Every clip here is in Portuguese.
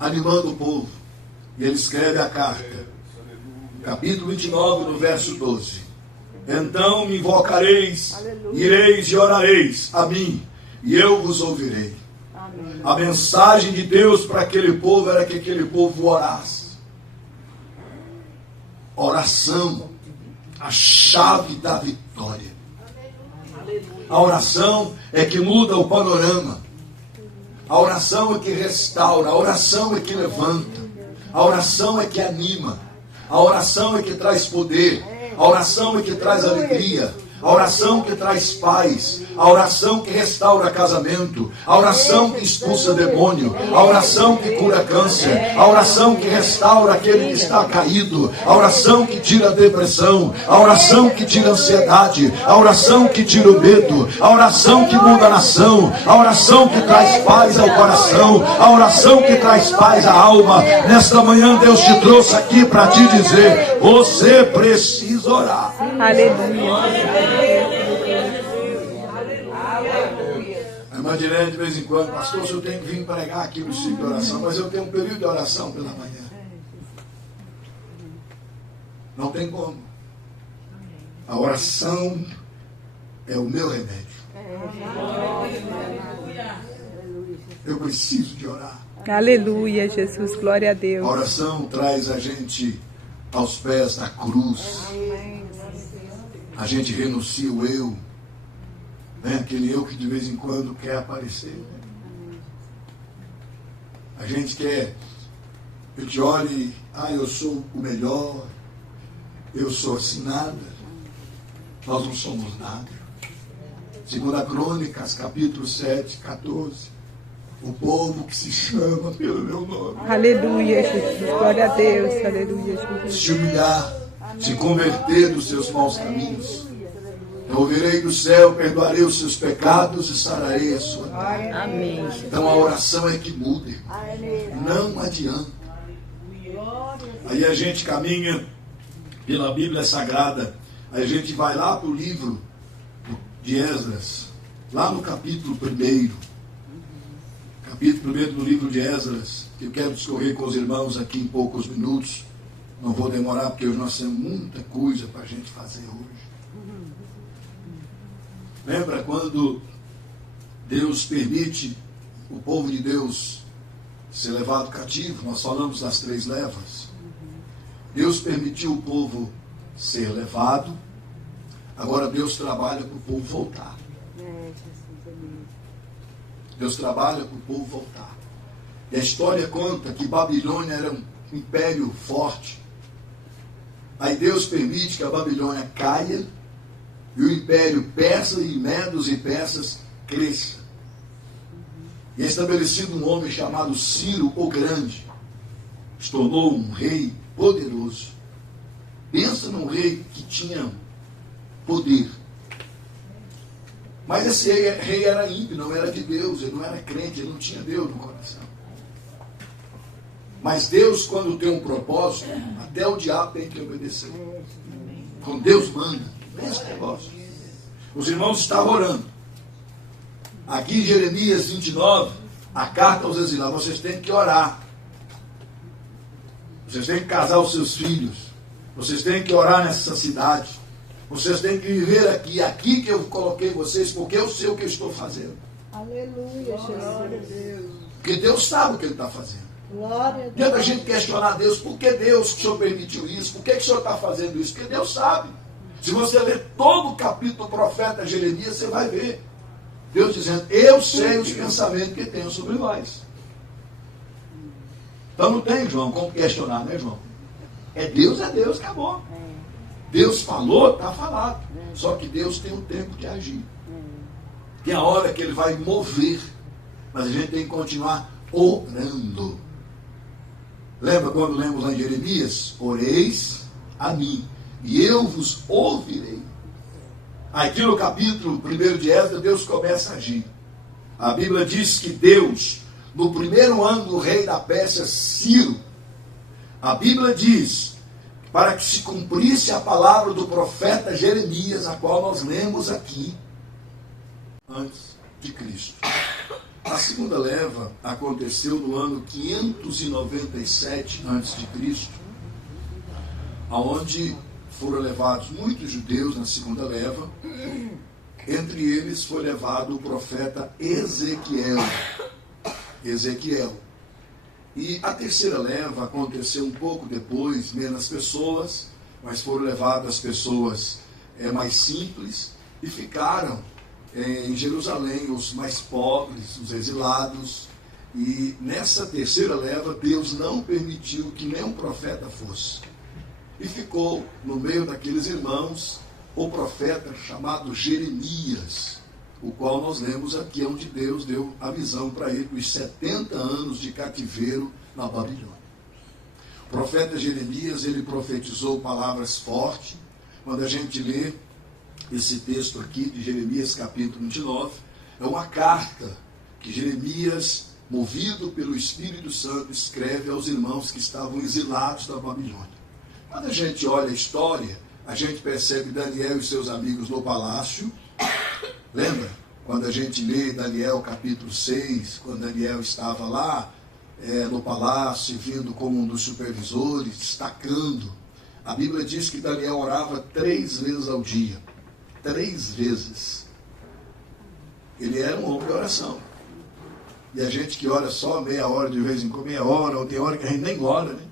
animando o povo. E ele escreve a carta, capítulo 29, no verso 12. Então me invocareis, ireis e orareis a mim, e eu vos ouvirei. Amém. A mensagem de Deus para aquele povo era que aquele povo orasse. Oração, a chave da vitória. A oração é que muda o panorama. A oração é que restaura. A oração é que levanta. A oração é que anima. A oração é que traz poder. A oração é que traz alegria. A oração que traz paz, a oração que restaura casamento, a oração que expulsa demônio, a oração que cura câncer, a oração que restaura aquele que está caído, a oração que tira a depressão, a oração que tira a ansiedade, a oração que tira o medo, a oração que muda a nação, a oração que traz paz ao coração, a oração que traz paz à alma. Nesta manhã Deus te trouxe aqui para te dizer: você precisa orar. Aleluia. A irmã Direne, de vez em quando: pastor, eu tenho que vir pregar aqui no ciclo de oração, mas eu tenho um período de oração pela manhã. Não tem como. A oração é o meu remédio. Eu preciso de orar. Aleluia, Jesus, glória a Deus. A oração traz a gente aos pés da cruz. A gente renuncia o eu, né? Aquele eu que de vez em quando quer aparecer. A gente quer, eu te olhe, eu sou o melhor, eu sou assim nada. Nós não somos nada. Segunda Crônicas, capítulo 7, 14. O povo que se chama pelo meu nome. Aleluia, Jesus, glória a Deus. Aleluia, Jesus. Se humilhar, se converter dos seus maus caminhos, eu ouvirei do céu, perdoarei os seus pecados e sararei a sua terra. Amém. Então a oração é que muda, irmão. Não adianta. Aí a gente caminha pela Bíblia Sagrada, aí a gente vai lá para o livro de Esdras, lá no capítulo 1. Capítulo 1 do livro de Esdras, que eu quero discorrer com os irmãos aqui em poucos minutos. Não vou demorar, porque hoje nós temos muita coisa para a gente fazer hoje. Lembra quando Deus permite o povo de Deus ser levado cativo? Nós falamos das 3 levas. Deus permitiu o povo ser levado. Agora Deus trabalha para o povo voltar. Deus trabalha para o povo voltar. E a história conta que Babilônia era um império forte. Aí Deus permite que a Babilônia caia e o império persa e medos e persas cresça. E é estabelecido um homem chamado Ciro o Grande. Se tornou um rei poderoso. Pensa num rei que tinha poder. Mas esse rei era ímpio, não era de Deus, ele não era crente, ele não tinha Deus no coração. Mas Deus, quando tem um propósito, até o diabo tem que obedecer. Quando Deus manda, não é esse negócio. Os irmãos estavam orando. Aqui em Jeremias 29, a carta aos exilados: vocês têm que orar. Vocês têm que casar os seus filhos. Vocês têm que orar nessa cidade. Vocês têm que viver aqui. Aqui que eu coloquei vocês, porque eu sei o que eu estou fazendo. Aleluia, Jesus. Porque Deus sabe o que Ele está fazendo. Glória a Deus. Adianta a gente questionar Deus: por que Deus, que o Senhor permitiu isso? Por que o Senhor está fazendo isso? Porque Deus sabe. Se você ler todo o capítulo do profeta Jeremias, você vai ver Deus dizendo: eu sei os pensamentos que tenho sobre nós. Então não tem, João, como questionar, né, João? É Deus, acabou. Deus falou, está falado. Só que Deus tem um tempo de agir. Tem a hora que Ele vai mover. Mas a gente tem que continuar orando. Lembra quando lemos lá em Jeremias? Oreis a mim, e eu vos ouvirei. Aqui no capítulo 1 de Esdras, Deus começa a agir. A Bíblia diz que Deus, no primeiro ano do rei da Pérsia, Ciro, a Bíblia diz, para que se cumprisse a palavra do profeta Jeremias, a qual nós lemos aqui, antes de Cristo. A segunda leva aconteceu no ano 597 a.C., aonde foram levados muitos judeus na segunda leva. Entre eles foi levado o profeta Ezequiel. E a terceira leva aconteceu um pouco depois, menos pessoas, mas foram levadas pessoas mais simples e ficaram em Jerusalém os mais pobres, os exilados. E nessa terceira leva Deus não permitiu que nenhum profeta fosse. E ficou no meio daqueles irmãos o profeta chamado Jeremias, o qual nós lemos aqui, onde Deus deu a visão para ele dos 70 anos de cativeiro na Babilônia. O profeta Jeremias, ele profetizou palavras fortes. Quando a gente lê esse texto aqui de Jeremias capítulo 29, é uma carta que Jeremias, movido pelo Espírito Santo, escreve aos irmãos que estavam exilados da Babilônia. Quando a gente olha a história, a gente percebe Daniel e seus amigos no palácio. Lembra? Quando a gente lê Daniel capítulo 6, quando Daniel estava lá no palácio, vindo como um dos supervisores, destacando. A Bíblia diz que Daniel orava 3 vezes ao dia. 3 vezes. Ele era um homem de oração. E a gente que ora só meia hora de vez em quando, meia hora, ou tem hora que a gente nem ora, né?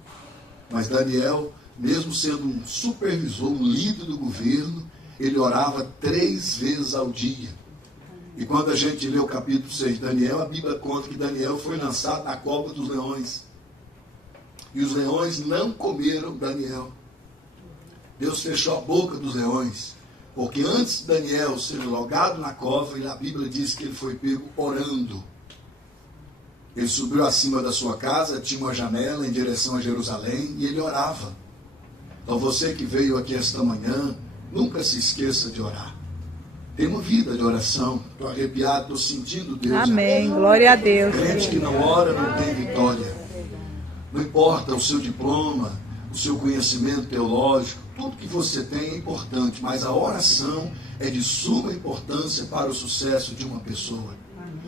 Mas Daniel, mesmo sendo um supervisor, um líder do governo, ele orava 3 vezes ao dia. E quando a gente lê o capítulo 6 de Daniel, a Bíblia conta que Daniel foi lançado na cova dos leões. E os leões não comeram Daniel. Deus fechou a boca dos leões. Porque antes de Daniel ser jogado na cova, a Bíblia diz que ele foi pego orando. Ele subiu acima da sua casa, tinha uma janela em direção a Jerusalém, e ele orava. Então você que veio aqui esta manhã, nunca se esqueça de orar. Tem uma vida de oração. Estou arrepiado, estou sentindo Deus. Amém. Glória a Deus. Crente que não ora não tem vitória. Não importa o seu diploma, o seu conhecimento teológico, tudo que você tem é importante, mas a oração é de suma importância para o sucesso de uma pessoa.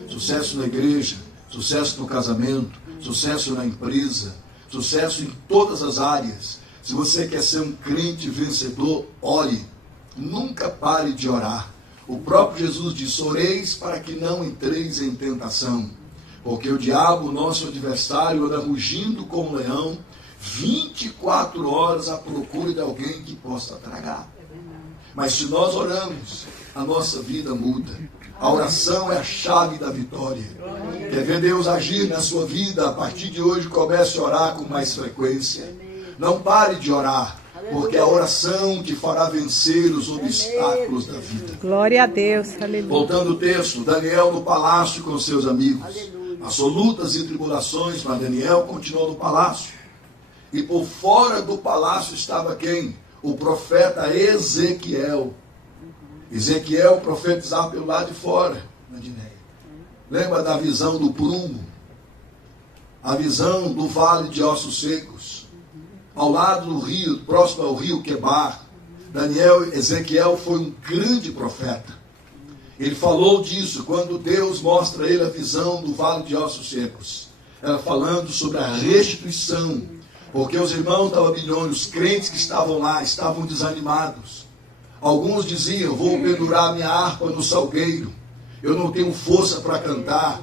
Sucesso na igreja, sucesso no casamento, sucesso na empresa, sucesso em todas as áreas. Se você quer ser um crente vencedor, ore. Nunca pare de orar. O próprio Jesus disse: oreis para que não entreis em tentação. Porque o diabo, nosso adversário, anda rugindo como um leão, 24 horas à procura de alguém que possa tragar. Mas se nós oramos, a nossa vida muda. A oração é a chave da vitória. Quer ver Deus agir na sua vida? A partir de hoje, comece a orar com mais frequência. Não pare de orar, porque é a oração que fará vencer os obstáculos da vida. Glória a Deus. Aleluia. Voltando ao texto, Daniel no palácio com seus amigos. Passou lutas e tribulações, mas Daniel continuou no palácio. E por fora do palácio estava quem? O profeta Ezequiel. Ezequiel profetizava pelo lado de fora, Mandineia. Lembra da visão do prumo? A visão do vale de ossos secos. Ao lado do rio, próximo ao rio Quebar. Ezequiel foi um grande profeta. Ele falou disso quando Deus mostra a ele a visão do vale de ossos secos. Ela falando sobre a restituição. Porque os irmãos da Babilônia, os crentes que estavam lá, estavam desanimados. Alguns diziam: vou pendurar minha harpa no salgueiro. Eu não tenho força para cantar.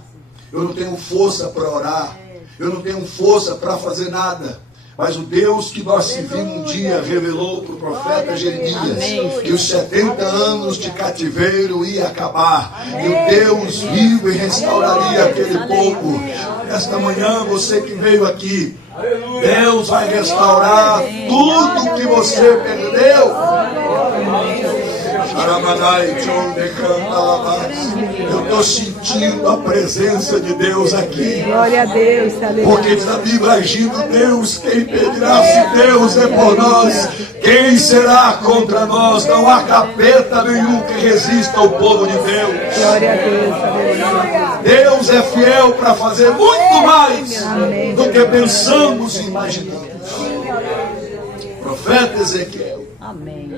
Eu não tenho força para orar. Eu não tenho força para fazer nada. Mas o Deus que nós servimos um dia revelou para o profeta Jeremias que os 70 anos de cativeiro ia acabar. E o Deus vivo e restauraria aquele povo. Esta manhã, você que veio aqui, Deus vai restaurar tudo que você perdeu. Eu estou sentindo a presença de Deus aqui. Glória a Deus. Aleluia. Porque diz a Bíblia: agindo Deus, quem impedirá? Se Deus é por nós, quem será contra nós? Não há capeta nenhum que resista ao povo de Deus. Glória a Deus. Aleluia. Deus é fiel para fazer muito mais do que pensamos e imaginamos. Profeta Ezequiel. Amém.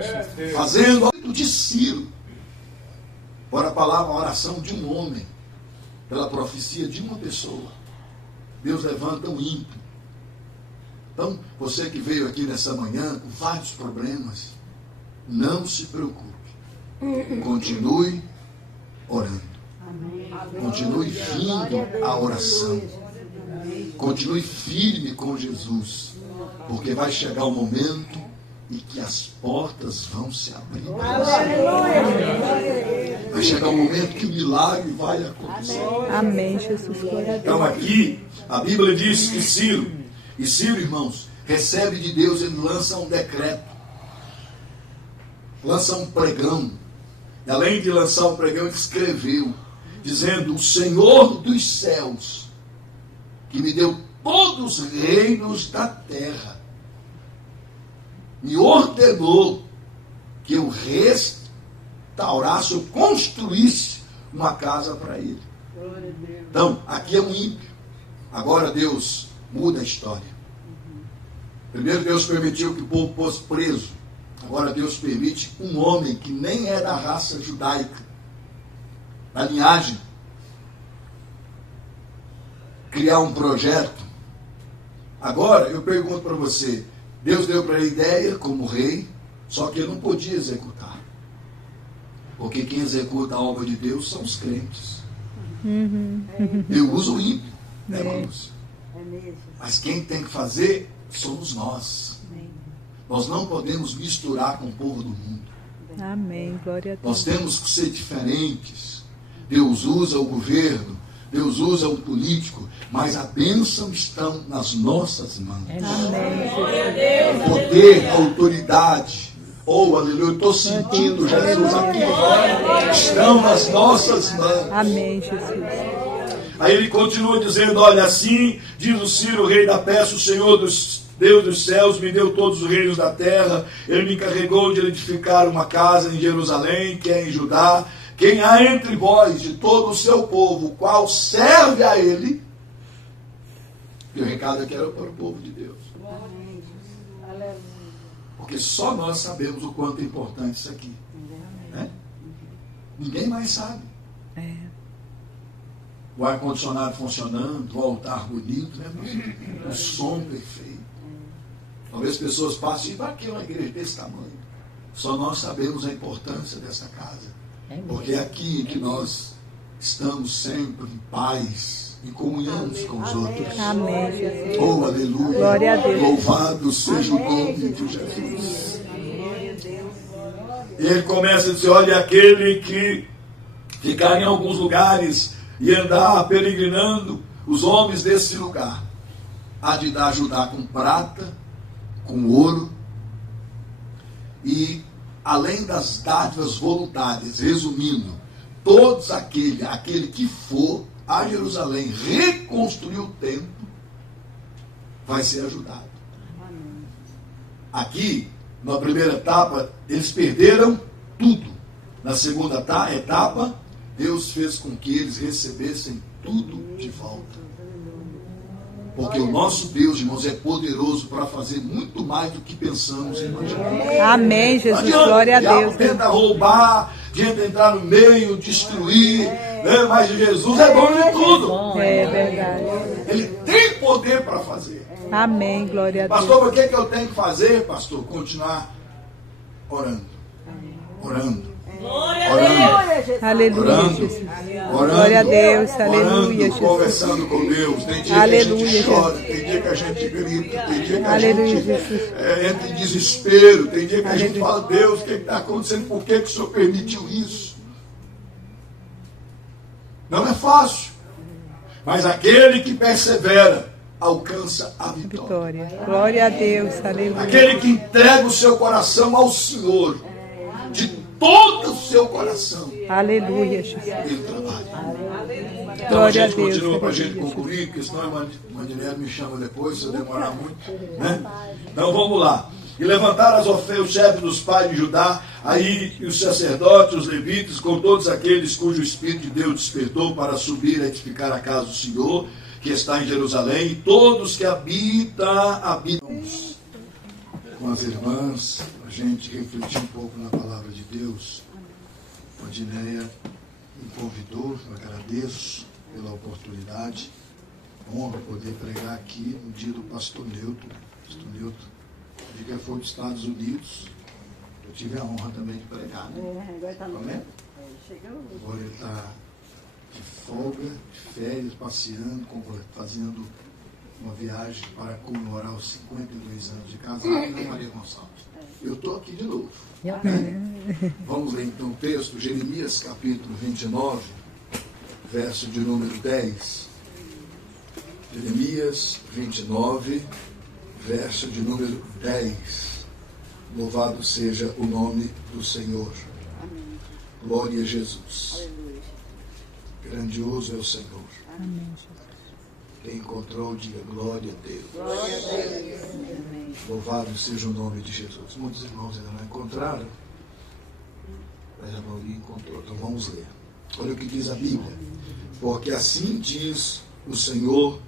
Fazendo de Ciro. Ora, a palavra oração de um homem. pela profecia de uma pessoa, Deus levanta um ímpio. Então, você que veio aqui nessa manhã com vários problemas, não se preocupe. Continue orando. Continue vindo à oração. Continue firme com Jesus. Porque vai chegar o momento em que as portas vão se abrir. Vai chegar o momento que o milagre vai acontecer. Amém, Jesus. Então aqui, a Bíblia diz que Ciro, irmãos, recebe de Deus, ele lança um decreto. Lança um pregão. E além de lançar um pregão, ele escreveu, dizendo: o Senhor dos céus, que me deu todos os reinos da terra, me ordenou que eu restaurasse, eu construísse uma casa para ele. Então, aqui é um ímpio. Agora Deus muda a história. Primeiro Deus permitiu que o povo fosse preso. Agora Deus permite um homem que nem é da raça judaica, da linhagem, criar um projeto. Agora eu pergunto para você, Deus deu para ele ideia como rei, só que ele não podia executar. Porque quem executa a obra de Deus são os crentes. Deus usa o ímpio, né, irmãos? Mas quem tem que fazer somos nós. Nós não podemos misturar com o povo do mundo. Amém, glória a Deus. Nós temos que ser diferentes. Deus usa o governo, Deus usa o político, mas a bênção está nas nossas mãos. Amém, O poder, a autoridade, aleluia, eu estou sentindo Jesus aqui, estão nas nossas mãos. Amém, Jesus. Aí ele continua dizendo: olha, assim diz o Ciro, rei da Pérsia, o Senhor Deus dos céus me deu todos os reinos da terra, ele me encarregou de edificar uma casa em Jerusalém, que é em Judá. Quem há entre vós, de todo o seu povo, o qual serve a ele. E o recado aqui era para o povo de Deus. Porque só nós sabemos o quanto é importante isso aqui. Né? Ninguém mais sabe. O ar-condicionado funcionando, o altar bonito, né? O som perfeito. Talvez pessoas passem, para que uma igreja desse tamanho? Só nós sabemos a importância dessa casa. Porque é aqui que nós estamos sempre em paz, em comunhão uns com os outros. Amém, Jesus. Oh, aleluia. Glória a Deus. Louvado seja o nome de Jesus. E ele começa a dizer: olha, aquele que ficar em alguns lugares e andar peregrinando, os homens desse lugar, há de ajudar com prata, com ouro, e além das dádivas voluntárias, resumindo, todos aquele que for a Jerusalém reconstruir o templo, vai ser ajudado. Aqui, na primeira etapa, eles perderam tudo. Na segunda etapa, Deus fez com que eles recebessem tudo de volta. Porque o nosso Deus, irmãos, é poderoso para fazer muito mais do que pensamos e imaginamos. Amém, Jesus. Glória a Deus. Tenta roubar, tenta entrar no meio, destruir, né? Mas Jesus é dono de tudo. É verdade. Ele tem poder para fazer. Amém, glória a Deus. Pastor, o que eu tenho que fazer, pastor? Continuar orando. Orando. Orando. Aleluia, Orando. Jesus. Orando, Glória a Deus, orando, aleluia, Jesus. conversando com Deus. Tem dia Aleluia, que a gente chora, Jesus. tem dia que a gente grita, tem dia que a Aleluia, gente Jesus. entra em desespero, tem dia que a gente Aleluia. fala: Deus, o que está acontecendo? Por que o Senhor permitiu isso? Não é fácil, mas aquele que persevera alcança a vitória. Vitória. Glória a Deus, aleluia. Aquele que entrega o seu coração ao Senhor, de todo o seu coração, Aleluia, Jesus. ele trabalha. Então a Glória a gente Deus. continua para a gente aleluia, concluir, porque senão a Mandineira me chama depois, se eu demorar muito. Né? Então vamos lá. E levantaram as ofertas, os chefes dos pais de Judá, aí os sacerdotes, os levitas, com todos aqueles cujo Espírito de Deus despertou para subir a edificar a casa do Senhor, que está em Jerusalém, e todos que habitam com as irmãs, a gente refletir um pouco na palavra de Deus. A Mandineira me convidou, eu agradeço. pela oportunidade. Honra poder pregar aqui no dia do pastor Newton. Pastor Newton, no dia que ele foi dos Estados Unidos, eu tive a honra também de pregar, né? Agora está no Amém? Agora ele está de folga, de férias, passeando, fazendo uma viagem para comemorar os 52 anos de casado, né, Maria Gonçalves? Eu estou aqui de novo. Vamos ler então o texto, Jeremias capítulo 29, verso de número 10. Jeremias 29, verso de número 10. Louvado seja o nome do Senhor. Amém. Glória a Jesus. Aleluia. Grandioso é o Senhor. Amém, Jesus. Quem encontrou, diga glória a Deus. Glória a Deus. Amém. Louvado seja o nome de Jesus. Muitos irmãos ainda não encontraram, mas a maioria encontrou. Então vamos ler. Olha o que diz a Bíblia. Porque assim diz o Senhor,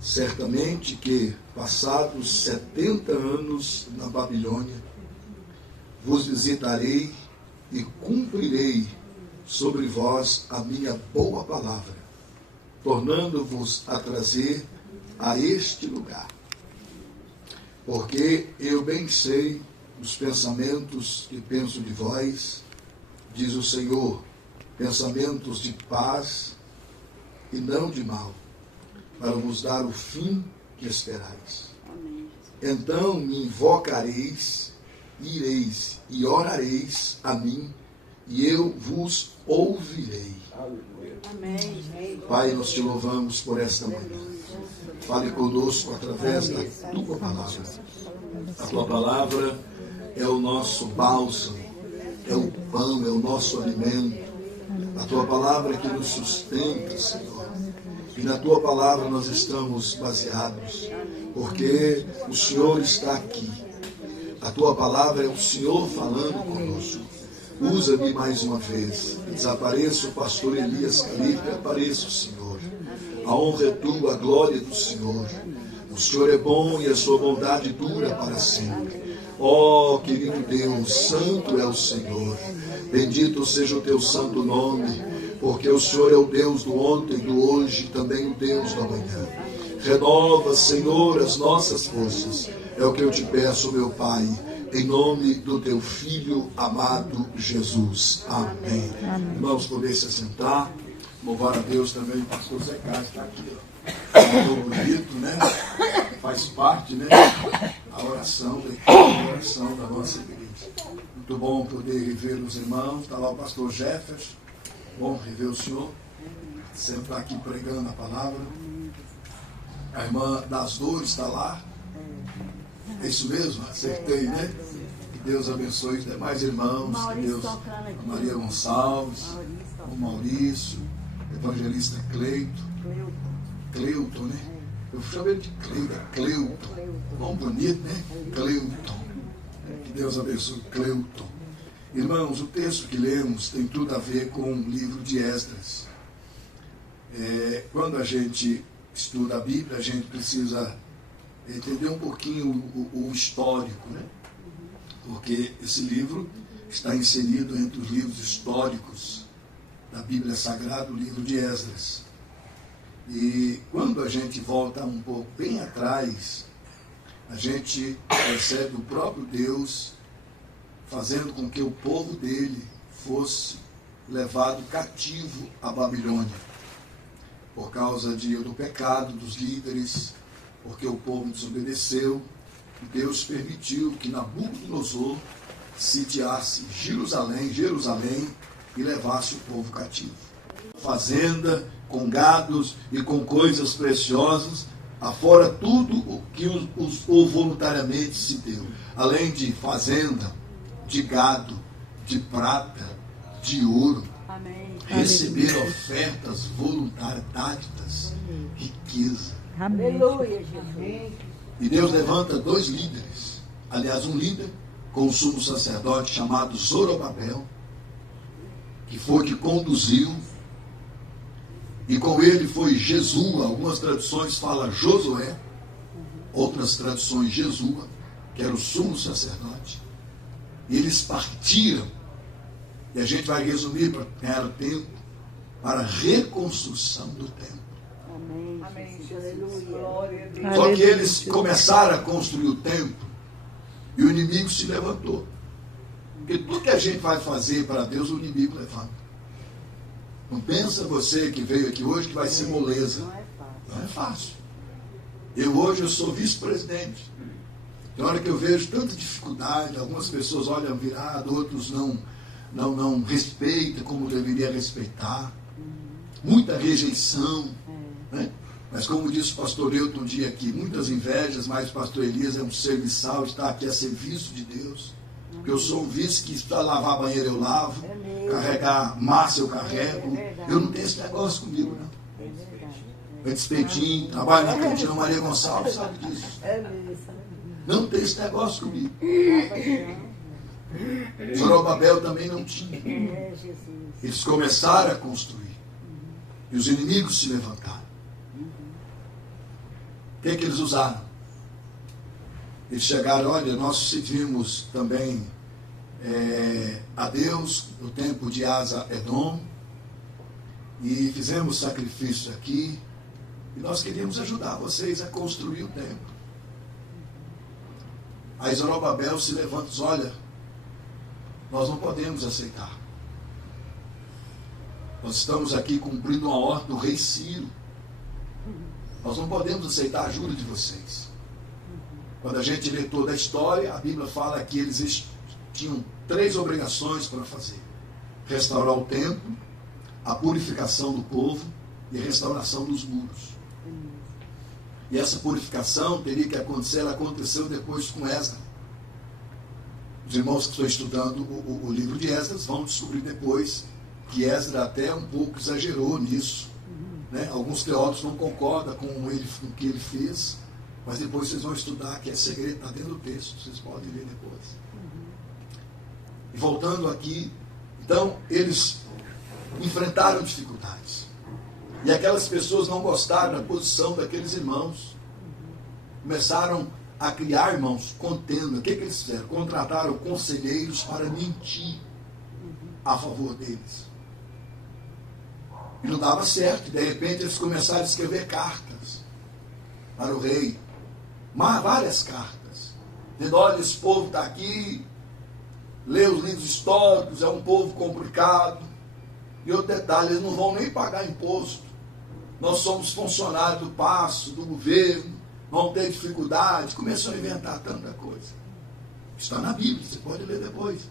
certamente que, passados 70 anos na Babilônia, vos visitarei e cumprirei sobre vós a minha boa palavra, tornando-vos a trazer a este lugar. Porque eu bem sei os pensamentos que penso de vós, diz o Senhor, pensamentos de paz e não de mal, para vos dar o fim que esperais. Amém. Então me invocareis, ireis e orareis a mim, e eu vos ouvirei. Amém. Pai, nós te louvamos por esta manhã. Fale conosco através da tua palavra. A tua palavra é o nosso bálsamo, é o pão, é o nosso alimento. A tua palavra é que nos sustenta, Senhor. E na tua palavra nós estamos baseados, porque o Senhor está aqui. A tua palavra é o Senhor falando conosco. Usa-me mais uma vez. Desapareça o pastor Elias Calife, apareça o Senhor. A honra é tua, a glória é do Senhor. O Senhor é bom e a sua bondade dura para sempre. Ó, querido Deus, santo é o Senhor. Bendito seja o teu santo nome, porque o Senhor é o Deus do ontem, do hoje, e também o Deus do amanhã. Renova, Senhor, as nossas forças. É o que eu te peço, meu Pai, em nome do teu Filho amado Jesus. Amém. Irmãos, poder se assentar. Louvar a Deus também, o pastor Zé Carlos está aqui, ó. Muito bonito, né? Faz parte, né? A oração da nossa igreja. Muito bom poder rever os irmãos. Está lá o pastor Jefferson. Bom rever o senhor. Sempre está aqui pregando a palavra. A irmã das dores está lá. É isso mesmo? Acertei, né? Que Deus abençoe os demais irmãos. Que Deus, a Maria Gonçalves, o Maurício, o evangelista Cleuton, né? Eu chamei de Cleuton. Bom, bonito, né? Cleuton. Que Deus abençoe Cleuton. Irmãos, o texto que lemos tem tudo a ver com o livro de Esdras. Quando a gente estuda a Bíblia, a gente precisa entender um pouquinho o histórico, né? Porque esse livro está inserido entre os livros históricos da Bíblia Sagrada, o livro de Esdras. E quando a gente volta um pouco bem atrás, a gente percebe o próprio Deus fazendo com que o povo dele fosse levado cativo à Babilônia, por causa do pecado dos líderes, porque o povo desobedeceu. Deus permitiu que Nabucodonosor sitiasse Jerusalém e levasse o povo cativo. Fazenda, com gados e com coisas preciosas, afora tudo o que o voluntariamente se deu, além de fazenda, de gado, de prata, de ouro. Amém. Receber ofertas voluntárias, dádivas, riqueza. Amém. Aleluia, Jesus. E Deus levanta dois líderes. Aliás, um líder com o sumo sacerdote chamado Zorobabel, que foi que conduziu, e com ele foi Jesua. Algumas traduções falam Josué, outras traduções Jesua, que era o sumo sacerdote. E eles partiram, e a gente vai resumir para ganhar tempo, para a reconstrução do templo. Amém. Amém, Jesus. Jesus. Aleluia. Glória a Deus. Só que Aleluia. eles começaram a construir o templo e o inimigo se levantou. Porque tudo que a gente vai fazer para Deus, o inimigo levanta. Não pensa você que veio aqui hoje que vai ser moleza. Não é fácil. Não é fácil. Hoje eu sou vice-presidente. Tem hora que eu vejo tanta dificuldade, algumas pessoas olham virado, outros não respeitam como deveria respeitar. Muita rejeição. Né? Mas como disse o pastor Euton um dia aqui, muitas invejas, mas o pastor Elias é um serviçal, está aqui a serviço de Deus. Porque eu sou um vice que para lavar banheiro eu lavo, carregar massa eu carrego. Eu não tenho esse negócio comigo, não. É verdade. É despeitinho, trabalho na cantina Maria Gonçalves, sabe disso. É mesmo. Não tem esse negócio comigo. Zorobabel também não tinha. É Jesus. Eles começaram a construir. E os inimigos se levantaram. O que eles usaram? Eles chegaram, olha, nós servimos também a Deus no tempo de Asa-Edom e fizemos sacrifício aqui e nós queríamos ajudar vocês a construir o templo. Aí Zorobabel se levanta e diz, olha, nós não podemos aceitar. Nós estamos aqui cumprindo uma ordem do rei Ciro. Nós não podemos aceitar a ajuda de vocês. Quando a gente lê toda a história, a Bíblia fala que eles tinham 3 obrigações para fazer. Restaurar o templo, a purificação do povo e a restauração dos muros. E essa purificação teria que acontecer, ela aconteceu depois com Esdras. Os irmãos que estão estudando o livro de Esdras vão descobrir depois que Esdras até um pouco exagerou nisso. Né? Alguns teólogos não concordam com o que ele fez, mas depois vocês vão estudar, que é segredo, está dentro do texto, vocês podem ler depois. E voltando aqui, então, eles enfrentaram dificuldades. E aquelas pessoas não gostaram da posição daqueles irmãos. Começaram a criar, irmãos, contenda. O que eles fizeram? Contrataram conselheiros para mentir a favor deles. E não dava certo. De repente eles começaram a escrever cartas para o rei. Várias cartas. Dizendo, olha, esse povo está aqui, lê os livros históricos, é um povo complicado. E outro detalhe, eles não vão nem pagar imposto. Nós somos funcionários do paço, do governo, vão ter dificuldade. Começou a inventar tanta coisa. Está na Bíblia, você pode ler depois.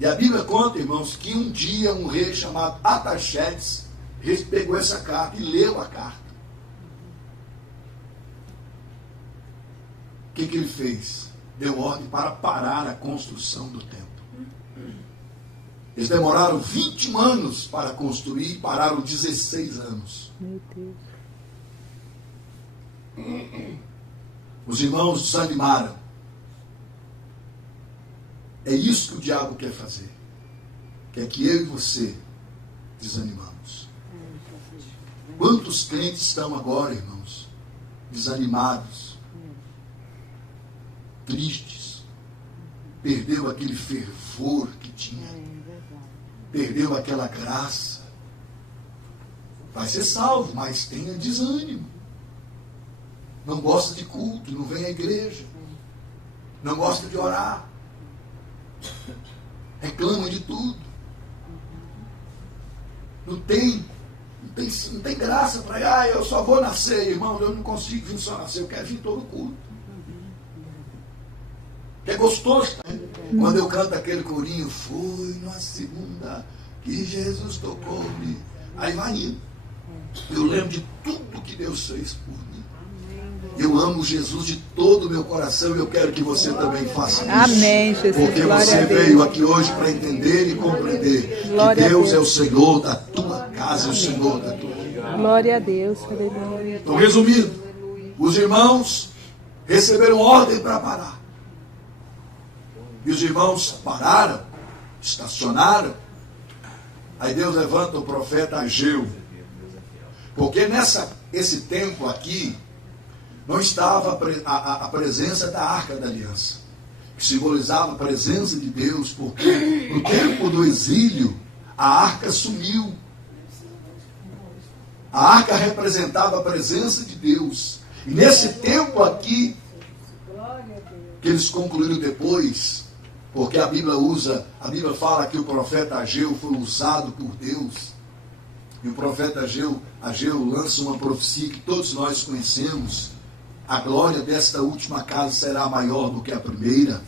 E a Bíblia conta, irmãos, que um dia um rei chamado Artaxerxes pegou essa carta e leu a carta. O que ele fez? Deu ordem para parar a construção do templo. Eles demoraram 21 anos para construir e pararam 16 anos. Meu Deus. Os irmãos desanimaram. É isso que o diabo quer fazer. Quer que eu e você desanimamos. Quantos crentes estão agora, irmãos, desanimados, tristes, perdeu aquele fervor que tinha, perdeu aquela graça. Vai ser salvo, mas tenha desânimo. Não gosta de culto, não vem à igreja, não gosta de orar, reclama de tudo. Não tem graça para eu só vou nascer, irmão, eu não consigo vir só nascer, eu quero vir todo culto. Que é gostoso, né? Quando eu canto aquele corinho, foi na segunda que Jesus tocou-me. Aí vai indo. Eu lembro de tudo que Deus fez por mim. Eu amo Jesus de todo o meu coração e eu quero que você também faça isso. Amém, Jesus. Porque Glória você a Deus. veio aqui hoje para entender e compreender Glória que a Deus Deus. é o Senhor da tua casa, é o Senhor da tua vida. Glória a Deus. Aleluia. Então, resumindo, os irmãos receberam ordem para parar. E os irmãos pararam, estacionaram. Aí Deus levanta o profeta Ageu. Porque esse templo aqui não estava a presença da Arca da Aliança, que simbolizava a presença de Deus, porque no tempo do exílio, a arca sumiu. A arca representava a presença de Deus. E nesse tempo aqui, que eles concluíram depois, porque a Bíblia fala que o profeta Ageu foi usado por Deus. E o profeta Ageu lança uma profecia que todos nós conhecemos. A glória desta última casa será maior do que a primeira.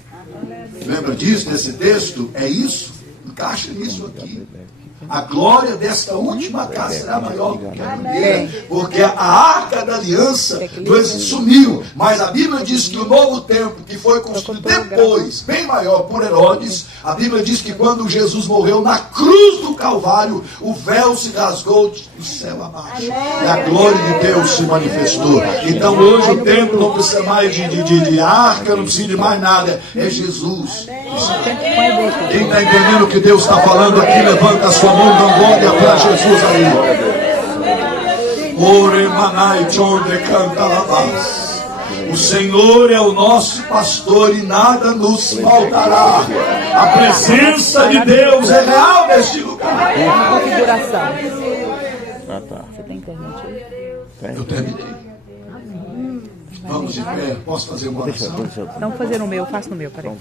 Lembra disso, desse texto? É isso? Encaixa nisso aqui. A glória desta última casa será maior do que a primeira, porque a arca da aliança sumiu. Mas a Bíblia diz que o novo templo, que foi construído depois, bem maior por Herodes, a Bíblia diz que quando Jesus morreu na cruz do Calvário, o véu se rasgou do céu abaixo. E a glória de Deus se manifestou. Então hoje o templo não precisa mais de arca, não precisa de mais nada. É Jesus. Quem está entendendo o que Deus está falando aqui, levanta a sua mão, dá glória para Jesus aí. O Senhor é o nosso pastor e nada nos faltará. A presença de Deus é real neste lugar. Configuração. Tá. Você tem internet aí? Eu terminei. Vamos de pé. Posso fazer uma oração? Não fazer no meu, faço no meu, peraí.